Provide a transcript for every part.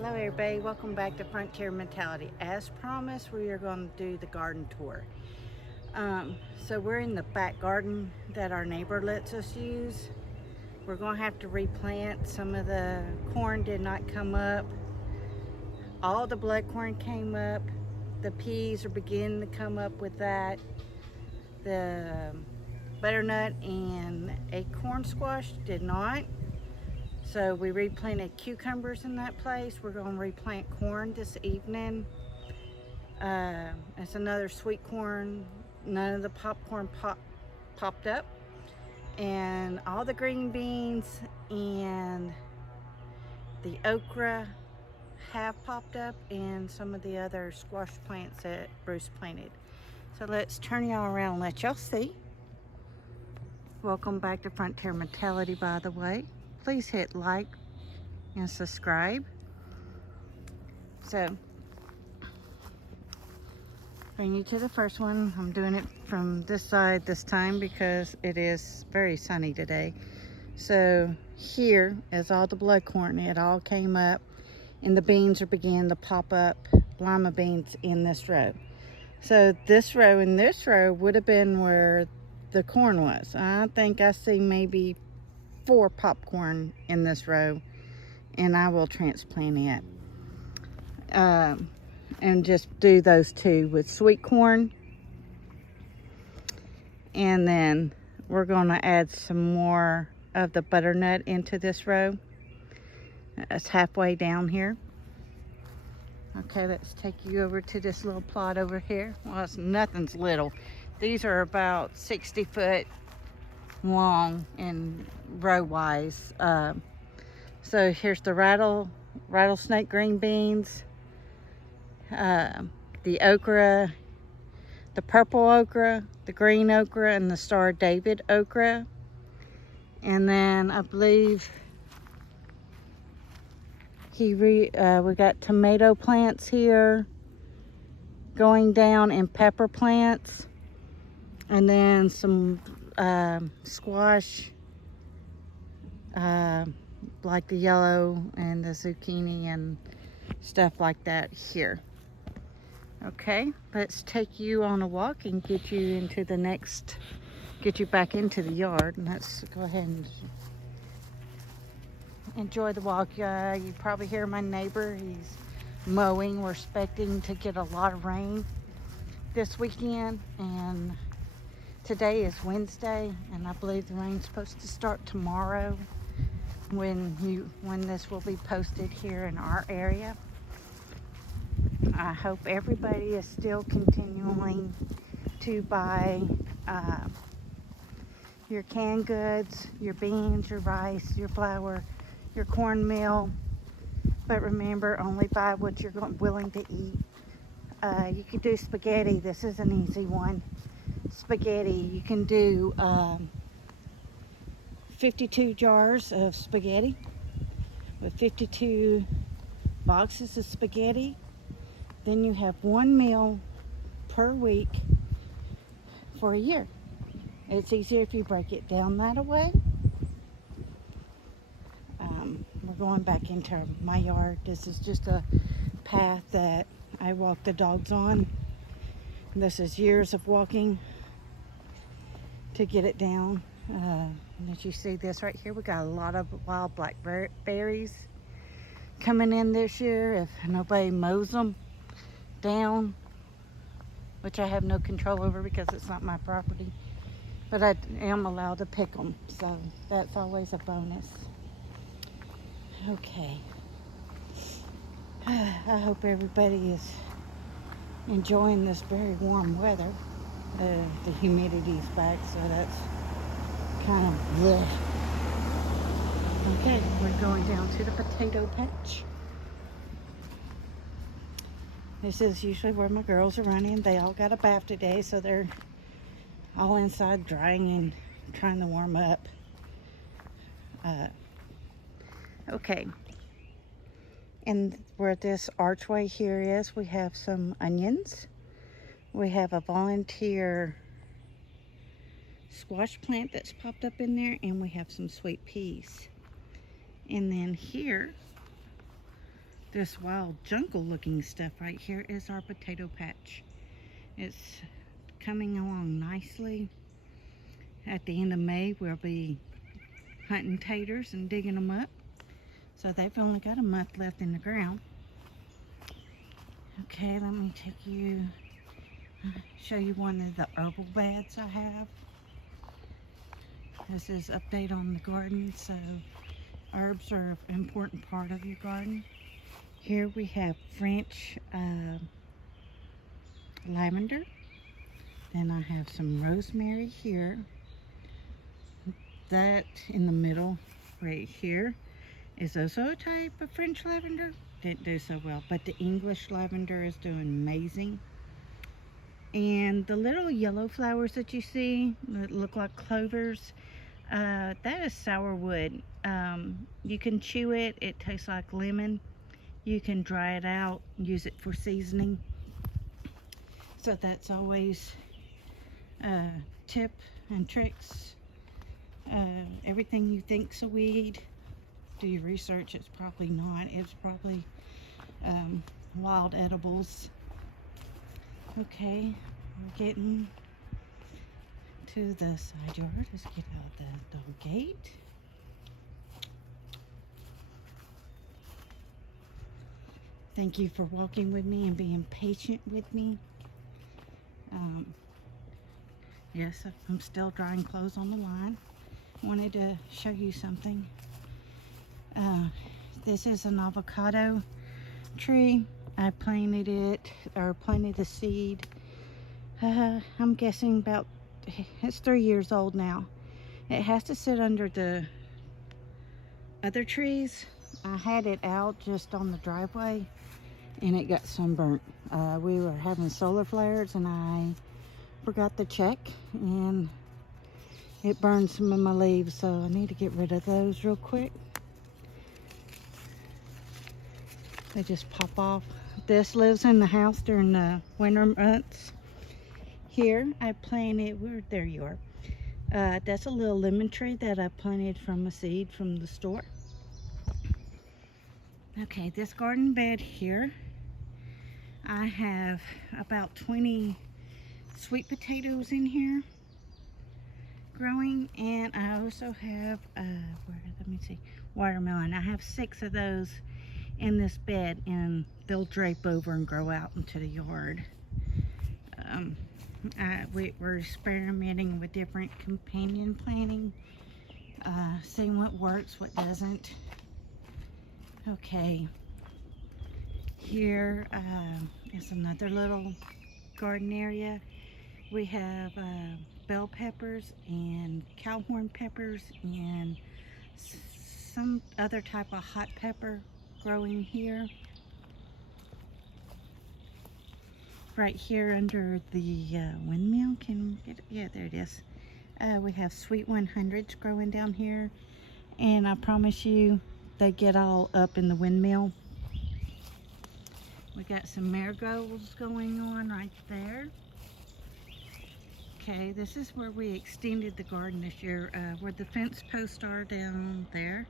Hello everybody, welcome back to Frontier Mentality. As promised, we are going to do the garden tour. So we're in the back garden that our neighbor lets us use. We're going to have to replant. Some of the corn did not come up. All the blood corn came up. The peas are beginning to come up with that. The butternut and acorn squash did not. So we replanted cucumbers in that place. We're going to replant corn this evening. It's another sweet corn. None of the popcorn popped up. And all the green beans and the okra have popped up, and some of the other squash plants that Bruce planted. So let's turn y'all around and let y'all see. Welcome back to Frontier Mentality, by the way. Please hit like and subscribe. So, bring you to the first one. I'm doing it from this side this time because it is very sunny today. So here is all the blood corn. It all came up, and the beans are beginning to pop up, lima beans in this row. So this row and this row would have been where the corn was. I think I see maybe 4 popcorn in this row, and I will transplant it. And just do those 2 with sweet corn. And then we're going to add some more of the butternut into this row. It's halfway down here. Okay, let's take you over to this little plot over here. Well, nothing's little. These are about 60 foot long and row wise. So here's the rattlesnake green beans, the okra, the purple okra, the green okra, and the Star David okra. And then I believe we got tomato plants here going down, and pepper plants, and then some squash, like the yellow and the zucchini and stuff like that here. Okay, let's take you on a walk and get you back into the yard, and let's go ahead and enjoy the walk. You probably hear my neighbor. He's mowing. We're expecting to get a lot of rain this weekend, and today is Wednesday, and I believe the rain's supposed to start tomorrow when this will be posted here in our area. I hope everybody is still continuing to buy your canned goods, your beans, your rice, your flour, your cornmeal. But remember, only buy what you're willing to eat. You could do spaghetti. This is an easy one. Spaghetti. You can do 52 jars of spaghetti with 52 boxes of spaghetti. Then you have 1 meal per week for a year. It's easier if you break it down that way. We're going back into my yard. This is just a path that I walk the dogs on. This is years of walking to get it down. As you see this right here, we got a lot of wild blackberries coming in this year if nobody mows them down, which I have no control over because it's not my property, but I am allowed to pick them, so that's always a bonus. Okay, I hope everybody is enjoying this very warm weather. The humidity's back, so that's kind of bleh. Okay, we're going down to the potato patch. This is usually where my girls are running. They all got a bath today, so they're all inside drying and trying to warm up. Okay. And where this archway here is, we have some onions. We have a volunteer squash plant that's popped up in there, and we have some sweet peas. And then here This wild jungle looking stuff right here is our potato patch. It's coming along nicely. At the end of May, we'll be hunting taters and digging them up. So they've only got a month left in the ground. Okay, let me show you one of the herbal beds I have. This is update on the garden. So herbs are an important part of your garden. Here we have French lavender. Then I have some rosemary here. That in the middle right here is also a type of French lavender. Didn't do so well, but the English lavender is doing amazing. And the little yellow flowers that you see that look like clovers, that is sourwood. You can chew it. It tastes like lemon. You can dry it out, use it for seasoning. So that's always a tip and tricks. Everything you think's a weed, do your research. It's probably not. It's probably wild edibles. Okay, we're getting to the side yard. Let's get out the dog gate. Thank you for walking with me and being patient with me. Yes, I'm still drying clothes on the line. Wanted to show you something. This is an avocado tree. I planted it, or planted the seed. I'm guessing it's 3 years old now. It has to sit under the other trees. I had it out just on the driveway and it got sunburnt. We were having solar flares and I forgot to check and it burned some of my leaves, so I need to get rid of those real quick. They just pop off. This lives in the house during the winter months. Here I planted, there you are. That's a little lemon tree that I planted from a seed from the store. Okay, this garden bed here, I have about 20 sweet potatoes in here growing, and I also have watermelon. I have 6 of those in this bed, and they'll drape over and grow out into the yard. We're experimenting with different companion planting, seeing what works, what doesn't. Okay, here is another little garden area. We have bell peppers and cowhorn peppers and some other type of hot pepper growing here. Right here under the windmill, can we get it? Yeah, there it is. We have sweet 100s growing down here, and I promise you they get all up in the windmill. We got some marigolds going on right there. Okay, this is where we extended the garden this year. Where the fence posts are down there,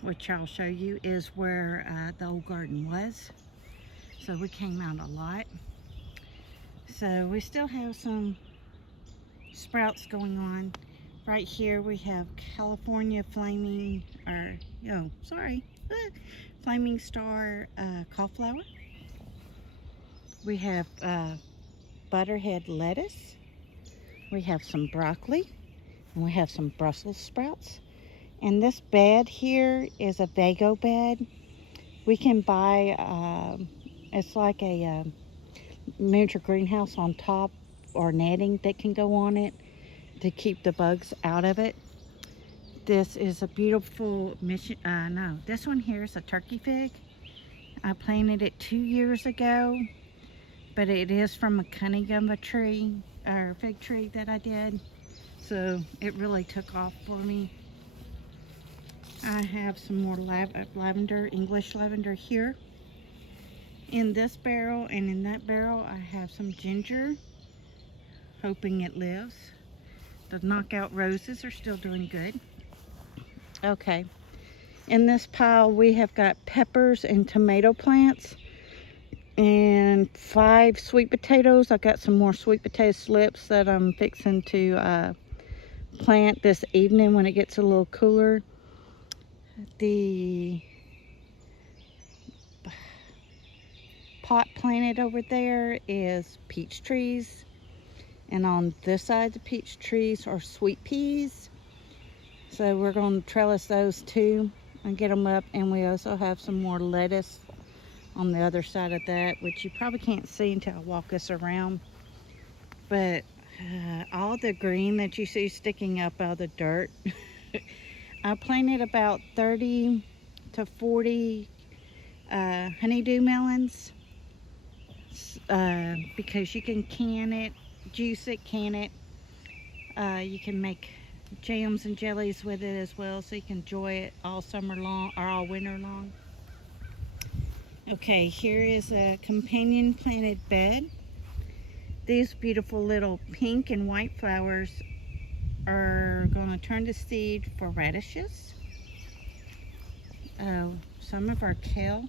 which I'll show you, is where the old garden was. So we came out a lot. So we still have some sprouts going on. Right here we have California Flaming Star cauliflower. We have butterhead lettuce. We have some broccoli, and we have some Brussels sprouts. And this bed here is a Vago bed. We can buy, it's like a miniature greenhouse on top, or netting that can go on it to keep the bugs out of it. This is a beautiful this one here is a turkey fig. I planted it 2 years ago, but it is from a Cunningham tree, or fig tree that I did. So it really took off for me. I have some more lavender, English lavender here. In this barrel and in that barrel, I have some ginger, hoping it lives. The knockout roses are still doing good. Okay, In this pile, we have got peppers and tomato plants and 5 sweet potatoes. I've got some more sweet potato slips that I'm fixing to plant this evening when it gets a little cooler. The pot planted over there is peach trees, and on this side of the peach trees are sweet peas. So we're going to trellis those too and get them up. And we also have some more lettuce on the other side of that, which you probably can't see until I walk us around. But all the green that you see sticking up out of the dirt, I planted about 30 to 40 honeydew melons because you can can it, juice it, can it. You can make jams and jellies with it as well, so you can enjoy it all summer long or all winter long. Okay, here is a companion planted bed. These beautiful little pink and white flowers are going to turn to seed for radishes. Some of our kale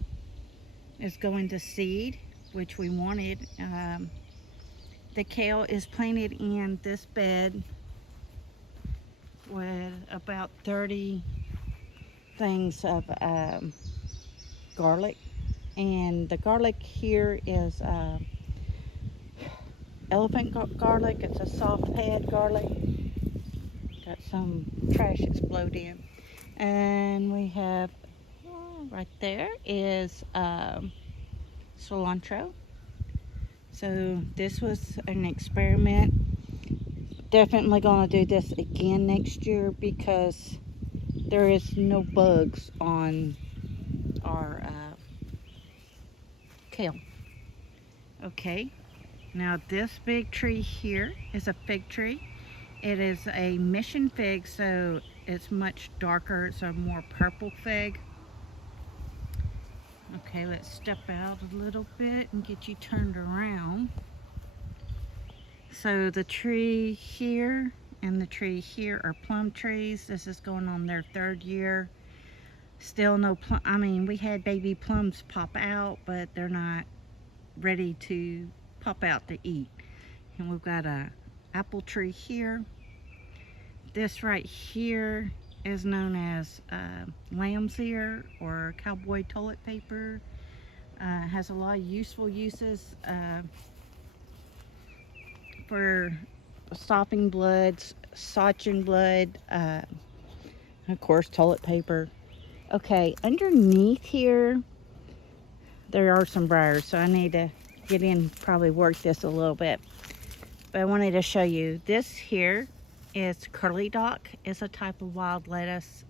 is going to seed, which we wanted. The kale is planted in this bed with about 30 things of garlic, and the garlic here is elephant garlic. It's a soft head garlic. Got some trash explode in, and we have right there is cilantro. So this was an experiment. Definitely going to do this again next year because there is no bugs on our kale. Okay, now this big tree here is a fig tree. It is a mission fig, so it's much darker. It's a more purple fig. Okay, let's step out a little bit and get you turned around. So the tree here and the tree here are plum trees. This is going on their 3rd year. Still no plum. I mean, we had baby plums pop out, but they're not ready to pop out to eat. And we've got a apple tree here. This right here is known as lamb's ear or cowboy toilet paper. Has a lot of useful uses for stopping blood, sotching blood, of course toilet paper. Okay, underneath here there are some briars, so I need to get in, probably work this a little bit. But I wanted to show you this here is curly dock. It's a type of wild lettuce.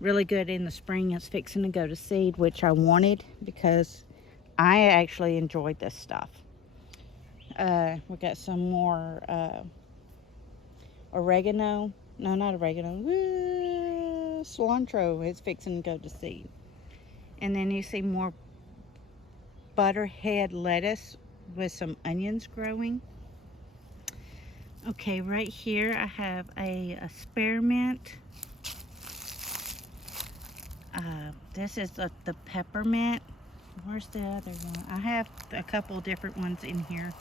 Really good in the spring. It's fixing to go to seed, which I wanted because I actually enjoyed this stuff. We got some more oregano. No, not oregano. Cilantro is fixing to go to seed. And then you see more butterhead lettuce with some onions growing. Okay, right here I have a spearmint. This is the peppermint. Where's the other one? I have a couple different ones in here.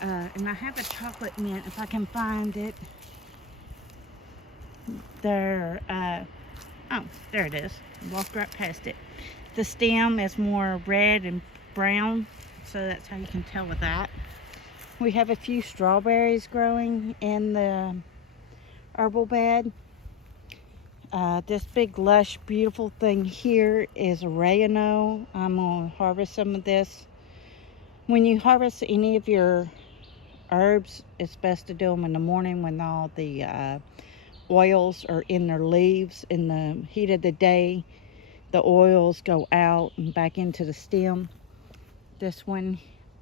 And I have a chocolate mint, if I can find it. There, oh, there it is. Walked right past it. The stem is more red and brown, so that's how you can tell with that. We have a few strawberries growing in the herbal bed. This big lush beautiful thing here is oregano. I'm gonna harvest some of this. When you harvest any of your herbs, it's best to do them in the morning when all the oils are in their leaves. In the heat of the day, the oils go out and back into the stem. This one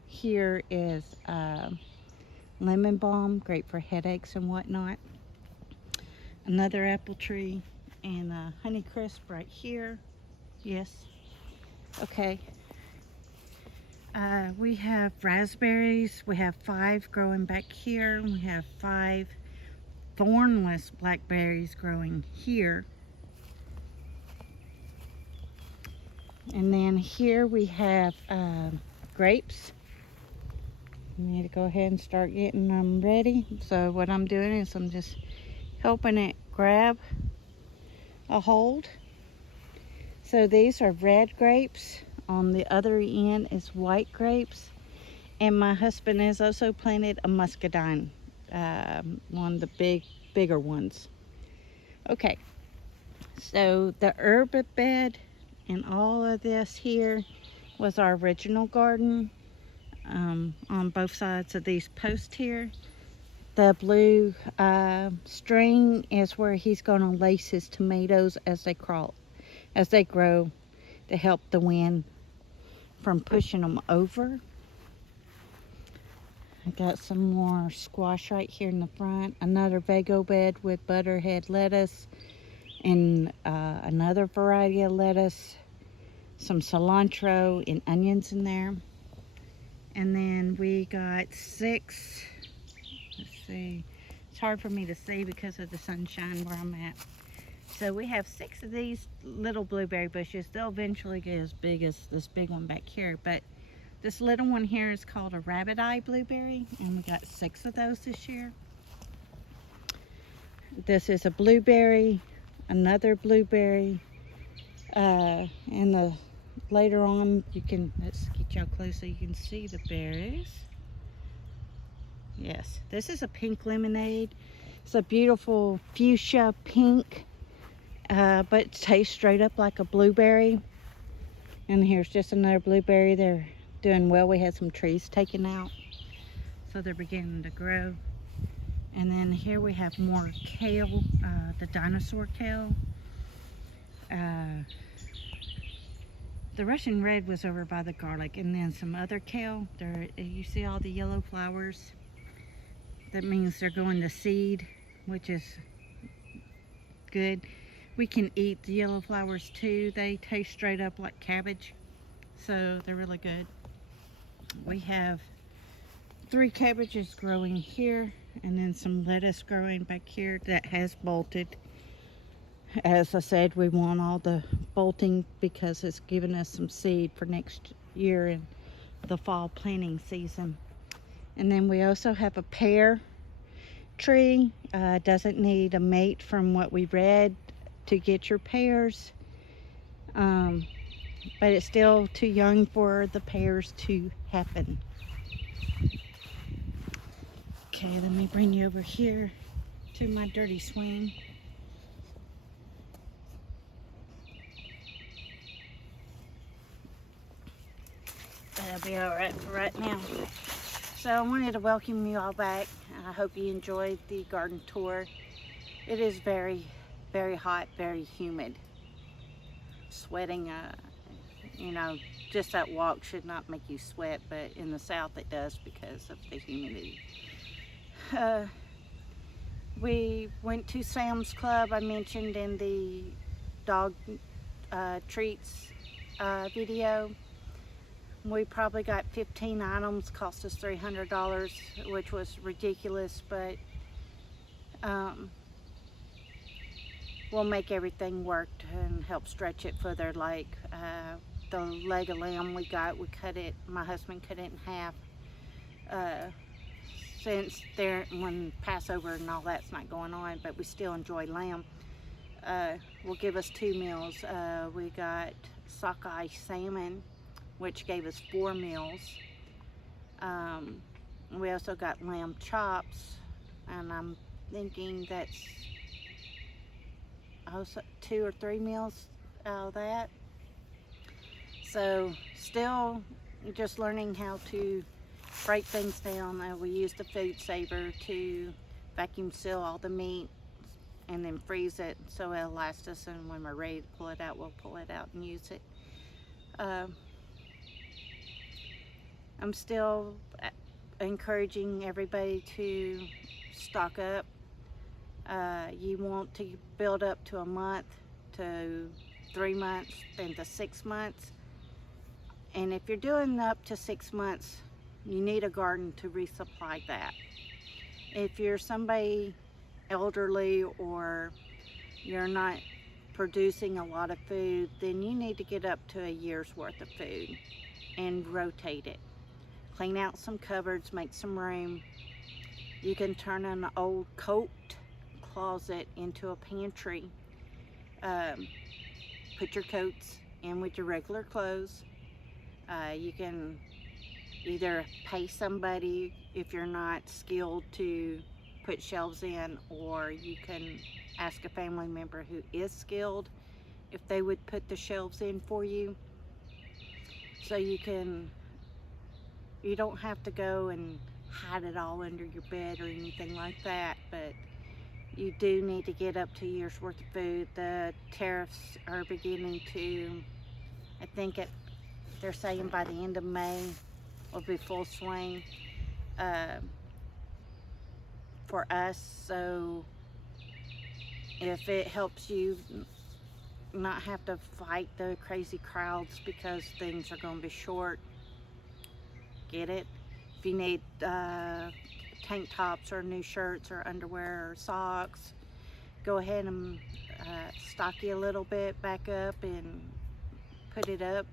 here is lemon balm, great for headaches and whatnot. Another apple tree and honey crisp right here. Yes. Okay. We have raspberries. We have 5 growing back here. We have 5 thornless blackberries growing here. And then here we have grapes. I need to go ahead and start getting them ready. So what I'm doing is I'm just helping it grab a hold. So these are red grapes. On the other end is white grapes. And my husband has also planted a muscadine, one of the bigger ones. Okay, so the herb bed and all of this here was our original garden, on both sides of these posts here. The blue string is where he's going to lace his tomatoes as they grow, to help the wind from pushing them over. I got some more squash right here in the front. Another Vago bed with butterhead lettuce and another variety of lettuce. Some cilantro and onions in there. And then we got 6, let's see, it's hard for me to see because of the sunshine where I'm at. So we have 6 of these little blueberry bushes. They'll eventually get as big as this big one back here, but this little one here is called a rabbit eye blueberry, and we got 6 of those this year. This is a blueberry, another blueberry, and later on let's get y'all close so you can see the berries. Yes, this is a pink lemonade. It's a beautiful fuchsia pink, but it tastes straight up like a blueberry. And here's just another blueberry. They're doing well. We had some trees taken out, so they're beginning to grow. And then here we have more kale, the dinosaur kale. The Russian red was over by the garlic, and then some other kale. You see all the yellow flowers? That means they're going to seed, which is good. We can eat the yellow flowers too. They taste straight up like cabbage, so they're really good. We have 3 cabbages growing here, and then some lettuce growing back here that has bolted. As I said, we want all the bolting because it's giving us some seed for next year in the fall planting season. And then we also have a pear tree. Doesn't need a mate from what we read to get your pears. But it's still too young for the pears to happen. Okay, let me bring you over here to my dirty swing. That'll be all right for right now. So I wanted to welcome you all back. I hope you enjoyed the garden tour. It is very, very hot, very humid. Sweating, you know, just that walk should not make you sweat, but in the south it does because of the humidity. We went to Sam's Club, I mentioned in the dog treats video. We probably got 15 items, cost us $300, which was ridiculous, but we'll make everything work and help stretch it further. Like the leg of lamb we got, my husband cut it in half. Since when Passover and all that's not going on, but we still enjoy lamb, will give us 2 meals. We got sockeye salmon, which gave us 4 meals. We also got lamb chops, and I'm thinking that's also 2 or 3 meals out of that. So still just learning how to break things down. We use the food saver to vacuum seal all the meat and then freeze it so it'll last us, and when we're ready to pull it out, we'll pull it out and use it. I'm still encouraging everybody to stock up. You want to build up to a month, to 3 months, then to 6 months. And if you're doing up to 6 months, you need a garden to resupply that. If you're somebody elderly or you're not producing a lot of food, then you need to get up to a year's worth of food and rotate it. Clean out some cupboards, make some room. You can turn an old coat closet into a pantry. Put your coats in with your regular clothes. You can either pay somebody if you're not skilled to put shelves in, or you can ask a family member who is skilled if they would put the shelves in for you. So you don't have to go and hide it all under your bed or anything like that, but you do need to get up to a year's worth of food. The tariffs are beginning to, I think they're saying by the end of May will be full swing for us. So if it helps you not have to fight the crazy crowds because things are going to be short, get it. If you need tank tops or new shirts or underwear or socks, go ahead and stock you a little bit back up and put it up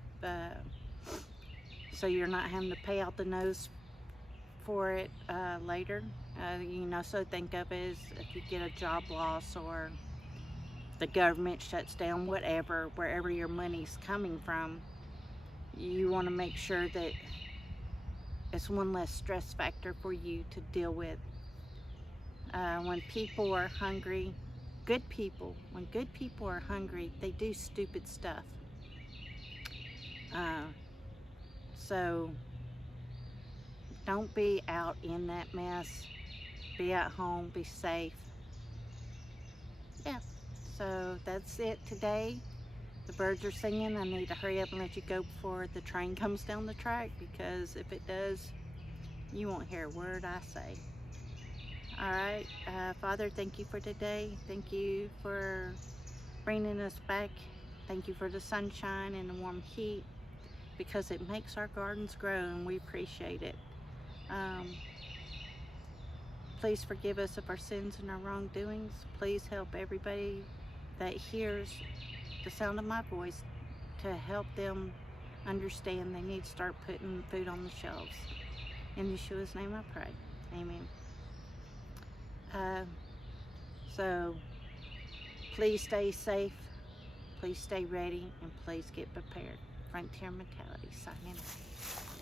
so you're not having to pay out the nose for it later. So think of it as if you get a job loss or the government shuts down, whatever, wherever your money's coming from, you want to make sure that it's one less stress factor for you to deal with. When people are hungry, when good people are hungry, they do stupid stuff. So don't be out in that mess. Be at home, be safe. Yeah, so that's it today. The birds are singing. I need to hurry up and let you go before the train comes down the track, because if it does, you won't hear a word I say. All right, Father, thank you for today. Thank you for bringing us back. Thank you for the sunshine and the warm heat, because it makes our gardens grow, and we appreciate it. Please forgive us of our sins and our wrongdoings. Please help everybody that hears the sound of my voice to help them understand they need to start putting food on the shelves. In Yeshua's name I pray. Amen. So please stay safe, please stay ready, and please get prepared. Frontier Mentality signing off.